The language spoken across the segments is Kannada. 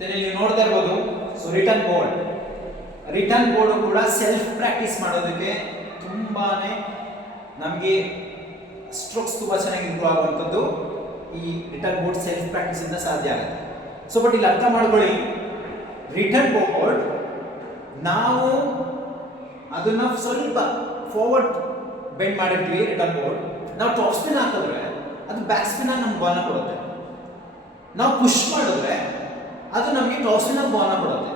ನೀವು ನೋಡ್ತಾ ಇರ್ಬೋದು. ಸೊ ರಿಟರ್ನ್ ಬೋರ್ಡ್ ಕೂಡ ಸೆಲ್ಫ್ ಪ್ರಾಕ್ಟೀಸ್ ಮಾಡೋದಕ್ಕೆ ತುಂಬಾನೇ ನಮಗೆ ಸ್ಟ್ರೋಕ್ಸ್ ತುಂಬಾ ಚೆನ್ನಾಗಿ ಇಂಪ್ರೂವ್ ಆಗುವಂಥದ್ದು ಈ ರಿಟರ್ನ್ ಬೋರ್ಡ್ ಸೆಲ್ಫ್ ಪ್ರಾಕ್ಟೀಸ್ ಇಂದ ಸಾಧ್ಯ ಆಗುತ್ತೆ. ಸೊ ಬಟ್ ಇಲ್ಲಿ ಅರ್ಥ ಮಾಡ್ಕೊಳ್ಳಿ, ರಿಟರ್ನ್ ಬೋರ್ಡ್ ನಾವು ಅದನ್ನ ಸ್ವಲ್ಪ ಫಾರ್ವರ್ಡ್ ಬೆಂಡ್ ಮಾಡಿರ್ತೀವಿ. ರಿಟರ್ನ್ ಬೋರ್ಡ್ ನಾವು ಟಾಪ್ ಸ್ಪಿನ್ ಹಾಕಿದ್ರೆ ಅದು ಬ್ಯಾಕ್ ಸ್ಪಿನ್ ಆಗಿ ನಮ್ಗೆ ಬಾಲ್ನ ಕೊಡುತ್ತೆ. ನಾವು ಪುಷ್ ಮಾಡಿದ್ರೆ ಅದು ನಮಗೆ ಟಾಪ್ ಸ್ಪಿನ್ ಆಗಿ ಬಾಲ್ನ ಕೊಡುತ್ತೆ.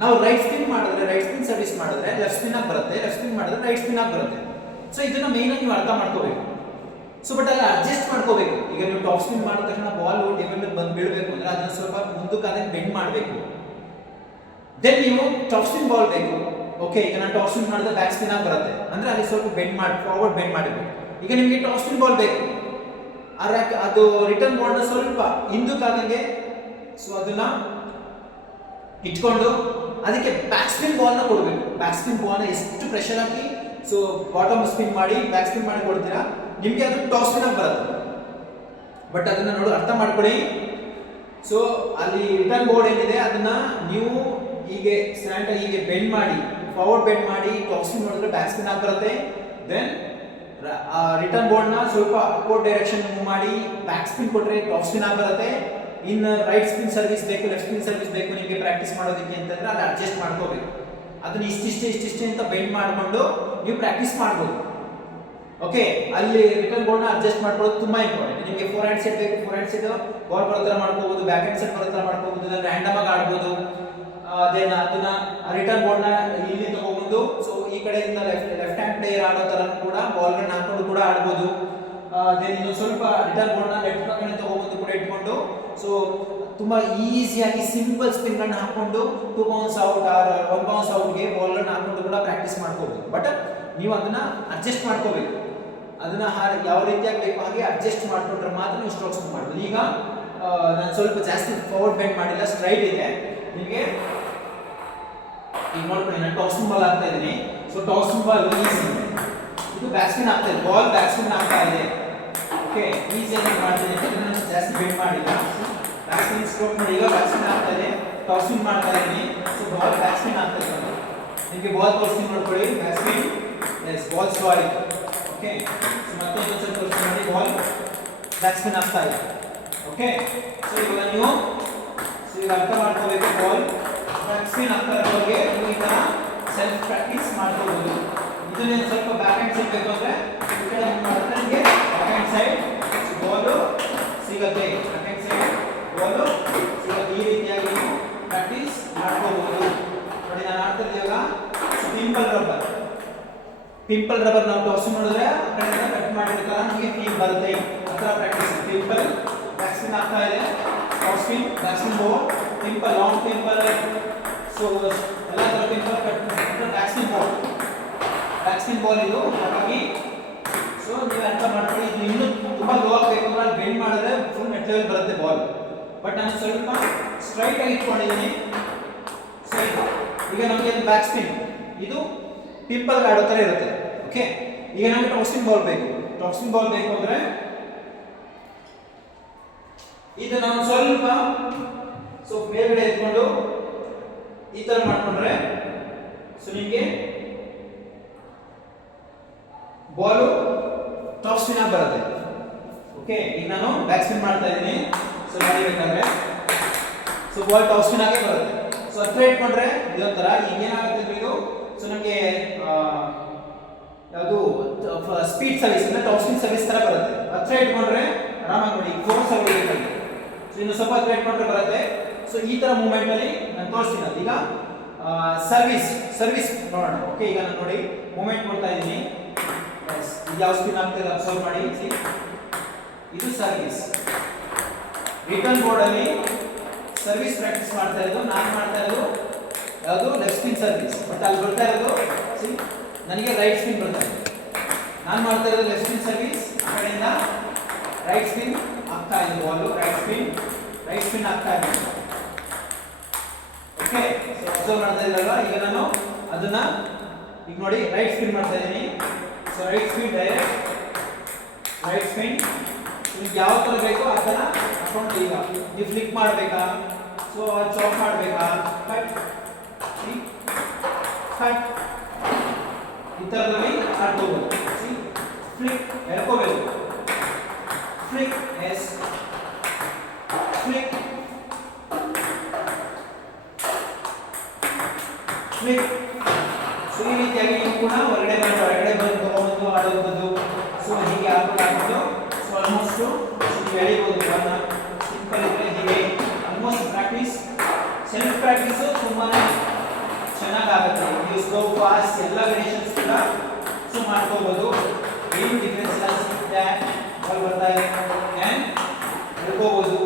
ನಾವು ರೈಟ್ ಸ್ಪಿನ್ ಮಾಡಿದ್ರೆ, ರೈಟ್ ಸ್ಪಿನ್ ಸರ್ವಿಸ್ ಮಾಡಿದ್ರೆ ಲೆಫ್ಟ್ ಸ್ಪಿನ್ ಆಗಿ ಬರುತ್ತೆ, ಲೆಫ್ಟ್ ಸ್ಪಿನ್ ಮಾಡಿದ್ರೆ ರೈಟ್ ಸ್ಪಿನ್ ಆಗಿ ಬರುತ್ತೆ. ಸೊ ಇದನ್ನ ಮೇನ್ ಆಗಿ ನೀವು ಅರ್ಥ ಮಾಡ್ಕೋಬೇಕು. ಸೊ ಬಟ್ ಅಲ್ಲಿ ಅಡ್ಜಸ್ಟ್ ಮಾಡ್ಕೋಬೇಕು. ಈಗ ನೀವು ಟಾಪ್ ಸ್ಪಿನ್ ಮಾಡಿದ ತಕ್ಷಣ ಬಾಲ್ ಟೇಬಲ್ ಮೇಲೆ ಬಂದು ಬೀಳಬೇಕು ಅಂದ್ರೆ ಅದನ್ನ ಸ್ವಲ್ಪ ಮುಂದಕ್ಕೆ ಬೆಂಡ್ ಮಾಡಬೇಕು. ದೆನ್ ನೀವು ಟಾಪ್ ಸ್ಪಿನ್ ಬಾಲ್ ಬೇಕು. ಓಕೆ, ಈಗ ನಾನು ಟಾಪ್ ಸ್ಪಿನ್ ಮಾಡಿದ್ರೆ ಬ್ಯಾಕ್ ಸ್ಪಿನ್ ಆಗಿ ಬರುತ್ತೆ ಅಂದ್ರೆ ಅಲ್ಲಿ ಸ್ವಲ್ಪ ಬೆಂಡ್ ಮಾಡಿ ಫಾರ್ವರ್ಡ್ ಬೆಂಡ್ ಮಾಡಬೇಕು. ಈಗ ನಿಮಗೆ ಟಾಪ್ ಸ್ಪಿನ್ ಬಾಲ್ ಬೇಕು, ಅದು ರಿಟರ್ನ್ ಬಾಲ್ ನ ಸ್ವಲ್ಪ ಹಿಂದಕ್ಕಾದಂಗೆ ಸೊ ಅದನ್ನ ಇಟ್ಕೊಂಡು ಅದಕ್ಕೆ ಬ್ಯಾಕ್ ಸ್ಪಿನ್ ಬಾಲ್ ನ ಕೊಡಬೇಕು. ಬ್ಯಾಕ್ ಸ್ಪಿನ್ ಬಾಲ್ ನ ಎಷ್ಟು ಪ್ರೆಷರ್ ಹಾಕಿ ಸೊ ಬಾಟಮ್ ಸ್ಪಿನ್ ಮಾಡಿ ಬ್ಯಾಕ್ ಸ್ಪಿನ್ ಮಾಡಿ ಕೊಡ್ತೀರಾ, ನಿಮಗೆ ಅದು ಟಾಪ್ ಸ್ಪಿನ್ ಆಗಿ ಬರುತ್ತೆ. ಬಟ್ ಅದನ್ನ ನೋಡಿ ಅರ್ಥ ಮಾಡ್ಕೊಳ್ಳಿ. ಸೊ ಅಲ್ಲಿ ರಿಟರ್ನ್ ಬೋರ್ಡ್ ಏನಿದೆ ಅದನ್ನ ನೀವು ಹೀಗೆ ಸ್ಟ್ಯಾಂಡ್ ಹೀಗೆ ಬೆಂಡ್ ಮಾಡಿ, ಫಾರ್ವರ್ಡ್ ಬೆಂಡ್ ಮಾಡಿ ಟಾಪ್ ಸ್ಪಿನ್ ಮಾಡಿದ್ರೆ ಬ್ಯಾಕ್ ಸ್ಪಿನ್ ಆಗಿ ಬರುತ್ತೆ. ದೆನ್ ರಿಟರ್ನ್ ಬೋರ್ಡ್ ನ ಸ್ವಲ್ಪ ಅಪ್ವರ್ಡ್ ಡೈರೆಕ್ಷನ್ ಮೂವ್ ಮಾಡಿ ಬ್ಯಾಕ್ ಸ್ಪಿನ್ ಕೊಟ್ರೆ ಟಾಪ್ ಸ್ಪಿನ್ ಆಗಿ ಬರುತ್ತೆ. ಇನ್ನು ರೈಟ್ ಸ್ಪಿನ್ ಸರ್ವಿಸ್ ಬೇಕು, ಲೆಫ್ಟ್ ಸ್ಪಿನ್ ಸರ್ವಿಸ್ ಬೇಕು ನಿಮಗೆ ಪ್ರಾಕ್ಟೀಸ್ ಮಾಡೋದಕ್ಕೆ ಅಂತಂದ್ರೆ ಅದು ಅಡ್ಜಸ್ಟ್ ಮಾಡ್ಕೋಬೇಕು. ಅದನ್ನ ಇಷ್ಟಿಷ್ಟೇ ಅಂತ ಬೆಂಡ್ ಮಾಡಿಕೊಂಡು ನೀವು ಪ್ರಾಕ್ಟೀಸ್ ಮಾಡ್ಬೋದು. ಓಕೆ, ಅಲ್ಲಿ ರಿಟರ್ನ್ ಬೋರ್ಡ್ ನ ಅಡ್ಜಸ್ಟ್ ಮಾಡ್ಕೊಳ್ಳೋದು ತುಂಬಾ ಇಂಪಾರ್ಟೆಂಟ್. ನಿಮಗೆ ಫೋರ್ ಹ್ಯಾಂಡ್ ಸೆಟ್ ಬೇಕು, ಫೋರ್ ಹ್ಯಾಂಡ್ ಸೆಟ್ ಬಾಲ್ ಬರೋ ತರ ಮಾಡ್ಕೋಬಹುದು, ಬ್ಯಾಕ್ ಹ್ಯಾಂಡ್ ಸೆಟ್ ಬರೋ ತರ ಮಾಡ್ಕೋಬಹುದು, ರ್ಯಾಂಡಮ್ ಆಗಿ ಆಡ್ಬೋದು. ದೆನ್ ಅದನ್ನ ರಿಟರ್ನ್ ಬೋರ್ಡ್ ನ ಇಲ್ಲಿ ತಗೋಬಹುದು. ಸೊ ಈ ಕಡೆಯಿಂದ ಲೆಫ್ಟ್ ಹ್ಯಾಂಡ್ ಪ್ಲೇಯರ್ ಆಡೋ ತರ ಕೂಡ ಬಾಲ್ ಗಳನ್ನ ಹಾಕೊಂಡು ಕೂಡ ಆಡ್ಬೋದು. ದೆನ್ ಇನ್ನು ಸ್ವಲ್ಪ ರಿಟರ್ನ್ ಬೋರ್ಡ್ ನ ಲೆಫ್ಟ್ ಕಡೆ ತಗೋಬಹುದು ಕೂಡ ಇಟ್ಕೊಂಡು ಸೊ ತುಂಬಾ ಈಸಿಯಾಗಿ ಸಿಂಪಲ್ ಸ್ಪಿನ್ ಗಳನ್ನ ಹಾಕೊಂಡು 2 bounce out or 1 bounce out ಗೆ ಬಾಲ್ ಗಳನ್ನ ಹಾಕೊಂಡು ಕೂಡ ಪ್ರಾಕ್ಟೀಸ್ ಮಾಡ್ಕೋಬಹುದು. ಬಟ್ ನೀವು ಅದನ್ನ ಅಡ್ಜಸ್ಟ್ ಮಾಡ್ಕೋಬೇಕು. ಅದನ್ನ ಯಾವ ರೀತಿಯಾಗಿ ಬೇಕು ಹಾಗೆ ಅಡ್ಜಸ್ಟ್ ಮಾಡ್ಕೊಂಡ್ರೆ ಮಾತ್ರ ನೀವು ಸ್ಟ್ರೋಕ್ಸ್ ಮಾಡ್ಬೋದು. ಈಗ ನಾನು ಸ್ವಲ್ಪ ಜಾಸ್ತಿ ಫಾರ್ವರ್ಡ್ ಬೆಂಡ್ ಮಾಡಿಲ್ಲ, ಸ್ಟ್ರೈಟ್ ಇದೆ. ನಿಮಗೆ ಈಗ ನೋಡ್ಕೊಳ್ಳಿ, ನಾನು ಟಾಪ್ ಸ್ಪಿನ್ ಬಾಲ್ ಹಾಕ್ತಾ ಇದ್ದೀನಿ. So top spin ball easy ಇದೆ, ಇದು ಬ್ಯಾಕ್ ಸ್ಪಿನ್ ಆಗ್ತಾ ಇದೆ, ಬಾಲ್ ಬ್ಯಾಕ್ ಸ್ಪಿನ್ ಆಗ್ತಾ ಇದೆ. ಓಕೆ, ಈಸಿಯಾಗಿ ಮಾಡ್ತೀನಿ, ಇದನ್ನ ಜಾಸ್ತಿ ಬೆಂಡ್ ಮಾಡಿಲ್ಲ. ಬ್ಯಾಕ್ ಸ್ಪಿನ್ ಸ್ಟ್ರೋಕ್ ಮಾಡಿ, ಈಗ ಬ್ಯಾಕ್ ಸ್ಪಿನ್ ಆಗ್ತಾ ಇದೆ, ಟಾಪ್ ಸ್ಪಿನ್ ಮಾಡ್ತಾ ಇದ್ದೀನಿ. ಸೊ ಬಾಲ್ ಬ್ಯಾಕ್ ಸ್ಪಿನ್ ಆಗ್ತಾ ಇದೆ. ನಿಮಗೆ ಬಾಲ್ ತೋರಿಸ್ತೀನಿ ನೋಡ್ಕೊಳ್ಳಿ, back spin, yes ball slow ಆಯಿತು. ಓಕೆ, ಸೊ ಮತ್ತೊಂದು ಸಲ ತೋರಿಸ್ತೀನಿ ನೋಡಿ, ಬಾಲ್ ಬ್ಯಾಕ್ ಸ್ಪಿನ್ ಆಗ್ತಾ ಇದೆ. ಓಕೆ, ಸೊ ಇವಾಗ ನೀವು ಈಗ ಅರ್ಥ ಮಾಡ್ಕೋಬೇಕು, ಬಾಲ್ ಬ್ಯಾಕ್ ಸ್ಪಿನ್ ಆಗ್ತಾ ಇರೋರಿಗೆ ನೀವು ಈ ತರ ಸೆಲ್ಫ್ ಪ್ರಾಕ್ಟೀಸ್ ಮಾಡ್ಕೋಬಹುದು. ಇದನ್ನ ಸ್ವಲ್ಪ ಬ್ಯಾಕ್ ಹ್ಯಾಂಡ್ ಸೈಡ್ ಬೇಕು ಅಂದ್ರೆ ಈ ಕಡೆ ಮಾಡಿದ್ರೆ ನಿಮಗೆ ಬ್ಯಾಕ್ ಹ್ಯಾಂಡ್ ಸೈಡ್ ಬಾಲ್ ಸಿಗುತ್ತೆ, ಬ್ಯಾಕ್ ಹ್ಯಾಂಡ್ ಸೈಡ್ ಬಾಲ್ ಸಿಗುತ್ತೆ. ಈ ರೀತಿಯಾಗಿ ನೀವು ಪ್ರಾಕ್ಟೀಸ್ ಮಾಡ್ಕೋಬಹುದು. ನೋಡಿ ನಾನು ಆಡ್ತಾ ಇದ್ದೀವಾಗ ಪಿಂಪಲ್ ರಬ್ಬರ್ ನಾವು ಟಾಸ್ ಮಾಡಿದ್ರೆ ಆ ಕಡೆಯಿಂದ ಕಟ್ ಮಾಡಿರ್ತಾರ ನಮಗೆ ಫೀಲ್ ಬರುತ್ತೆ. ಆ ಥರ ಪ್ರಾಕ್ಟೀಸ್. ಪಿಂಪಲ್ ಬ್ಯಾಕ್ ಸ್ಪಿನ್ ಆಗ್ತಾ ಇದೆ, top spin, back spin ball, pimple long pimple, so ಎಲ್ಲ ಥರ ಪಿಂಪಲ್ ಕಟ್ ಮಾಡಿದ್ರೆ ಬ್ಯಾಕ್ ಸ್ಪಿನ್ ಬಾಲ್ ಇದು. ಹಾಗಾಗಿ ಸೊ ನೀವು ಅರ್ಥ ಮಾಡ್ಕೊಳ್ಳಿ, ಇದು ಇನ್ನೂ ತುಂಬ ಲೋ ಆಗಬೇಕು ಅಂದ್ರೆ ಬೆಂಡ್ ಮಾಡಿದ್ರೆ ಫುಲ್ ನೆಟ್ ಲೆವೆಲ್ ಬರುತ್ತೆ ಬಾಲ್. ಬಟ್ ನಾನು ಸ್ವಲ್ಪ ಸ್ಟ್ರೈಟ್ ಆಗಿ ಇಟ್ಕೊಂಡಿದ್ದೀನಿ. ಸರಿ, ಈಗ ನಮಗೆ ಬ್ಯಾಕ್ ಸ್ಪಿನ್ ಇದು ಪಿಂಪಲ್ ಆಡೋ ಥರ ಇರುತ್ತೆ. ಓಕೆ, ಈಗ ನಮಗೆ ಟಾಪ್ ಸ್ಪಿನ್ ಬಾಲ್ ಬೇಕು. ಟಾಪ್ ಸ್ಪಿನ್ ಬಾಲ್ ಬೇಕು ಅಂದ್ರೆ ಇದು ನಾವು ಸ್ವಲ್ಪ ಸೊ ಮೇಲ್ಗಡೆ ಎತ್ಕೊಂಡು ಈ ತರ ಮಾಡ್ಕೊಂಡ್ರೆ ಸೊ ನಿಮಗೆ ಬಾಲು ಟಾಪ್ ಸ್ಪಿನ್ ಆಗಿ ಬರುತ್ತೆ. ಓಕೆ, ಈಗ ನಾನು ಬ್ಯಾಕ್ ಸ್ಪಿನ್ ಮಾಡ್ತಾ ಇದ್ದೀನಿ. ಸೊ ಮಾಡಬೇಕಾದ್ರೆ ಸೊ ಬಾಲ್ ಟಾಪ್ ಸ್ಪಿನ್ ಆಗೇ ಬರುತ್ತೆ. ಸೊ ಹತ್ರ ಇಟ್ಕೊಂಡ್ರೆ ಇದೊಂಥರ ಈಗ ಏನಾಗುತ್ತೆ ಇದು ಸೊ ನಮಗೆ ಯಾವುದು ಸ್ಪೀಡ್ ಸರ್ವಿಸ್ ಅಂದ್ರೆ ಟಾಪ್ ಸ್ಪಿನ್ ಸರ್ವಿಸ್ ತರ ಬರುತ್ತೆ. ಹತ್ರ ಇಟ್ಕೊಂಡ್ರೆ ಆರಾಮಾಗಿ ನೋಡಿ ಫೋರ್ಸ್ ಆಗಿ ಸೊ ಇನ್ನು ಸ್ವಲ್ಪ ಹತ್ರ ಇಟ್ಕೊಂಡ್ರೆ ಬರುತ್ತೆ. ಸೊ ಈ ತರ ಮೂವ್ಮೆಂಟ್ ಅಲ್ಲಿ ನಾನು ತೋರಿಸ್ತೀನಿ. ಅದು ಈಗ ಸರ್ವಿಸ್ ನೋಡೋಣ. ಓಕೆ, ಈಗ ನಾನು ನೋಡಿ ಮೂವ್ಮೆಂಟ್ ಕೊಡ್ತಾ ಇದ್ದೀನಿ. ಇದು ಯಾವ ಸ್ಪಿನ್ ಆಗ್ತದೆ ಅಬ್ಸರ್ವ್ ಮಾಡಿ. ಇದು ಸರ್ವಿಸ್. ರಿಟರ್ನ್ ಬೋರ್ಡ್ ಅಲ್ಲಿ ಸರ್ವಿಸ್ ಪ್ರಾಕ್ಟೀಸ್ ಮಾಡ್ತಾ ಇರೋದು ನಾನು ಮಾಡ್ತಾ ಇರೋದು ಯಾವುದು ಲೆಫ್ಟ್ ಸ್ಪಿನ್ ಸರ್ವಿಸ್. ಬಟ್ ಅಲ್ಲಿ ಬರ್ತಾ ಇರೋದು ನನಗೆ ರೈಟ್ ಸ್ಪಿನ್ ಬರ್ತಾ ಇದೆ. ನಾನು ಮಾಡ್ತಾ ಇರೋದು ಲೆಫ್ಟ್ ಸ್ಪಿನ್ ಸರ್ವಿಸ್, ಆ ಕಡೆಯಿಂದ ರೈಟ್ ಸ್ಪಿನ್ ಆಗ್ತಾ ಇದೆ. ಬಾಲ್ ರೈಟ್ ಸ್ಪಿನ್ ಆಗ್ತಾ ಇದೆ. ಓಕೆ, ಸೊ ಅಬ್ಸರ್ವ್ ಮಾಡ್ತಾ ಇದ್ದಲ್ವಾ. ಈಗ ನಾನು ಅದನ್ನ ಈಗ ನೋಡಿ ರೈಟ್ ಸ್ಪಿನ್ ಮಾಡ್ತಾ ಇದ್ದೀನಿ. So right spin direct right spin ನಿಮ್ಗೆ ಯಾವ ತರ ಬೇಕೋ ಆ ತರ ಹಾಕೊಂಡು ಈಗ ನೀವು ಫ್ಲಿಕ್ ಮಾಡಬೇಕಾ, ಸೊ ಸೊ ಚಾಪ್ ಮಾಡಬೇಕಾ, ಕಟ್ ಕಟ್ ಈ ಥರದಲ್ಲಿ ಮಾಡ್ಕೋಬಹುದು. ಫ್ಲಿಕ್ ಎಳ್ಕೋಬೇಕು, ಫ್ಲಿಕ್ ಎಸ್ ಫ್ಲಿಕ್ ಫ್ಲಿಕ್. ಸೊ ಈ ರೀತಿಯಾಗಿ ನೀವು ಕೂಡ ಹೊರಗಡೆ ಬಂದು ತಗೊಂಡು ಆಡೋದು. ಸೊ ಹೀಗೆ ಹಾಕೊಂಡು ಸೊ ಆಲ್ಮೋಸ್ಟ್ ನೀವು ಎಳಿಬಹುದು. ಸಿಂಪಲ್ ಇದ್ರೆ ಹೀಗೆ ಆಲ್ಮೋಸ್ಟ್ ಪ್ರಾಕ್ಟೀಸ್ ಸೆಲ್ಫ್ ಪ್ರಾಕ್ಟೀಸ್ ತುಂಬಾನೇ ಚೆನ್ನಾಗಾಗುತ್ತೆ. ನೀವು ಸ್ಲೋ ಫಾಸ್ಟ್ ಎಲ್ಲ ವೇರಿಯೇಷನ್ಸ್ ಕೂಡ ಸೊ ಮಾಡ್ಕೋಬಹುದು. ಏನು ಡಿಫರೆನ್ಸ್ ಇಲ್ಲ. ಡ್ಯಾಟ್ ಬಾಲ್ ಬರ್ತಾ ಇದೆ ಆ್ಯಂಡ್ ಹಿಡ್ಕೋಬಹುದು.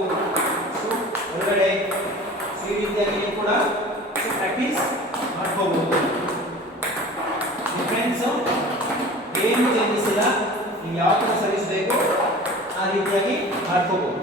ಸೊ ಹೊರಗಡೆ ಸೊ ಈ ರೀತಿಯಾಗಿ ನೀವು ಕೂಡ ಸೊ ಪ್ರಾಕ್ಟೀಸ್ ಮಾಡ್ಕೋಬಹುದು. ಡಿಫರೆನ್ಸ್ ಏನು ಚೇಂಜಸ್ ಇಲ್ಲ. ನೀವು ಯಾವ ಥರ ಸರ್ವಿಸ್ ಬೇಕು ಆ ರೀತಿಯಾಗಿ ಮಾಡ್ಕೋಬಹುದು.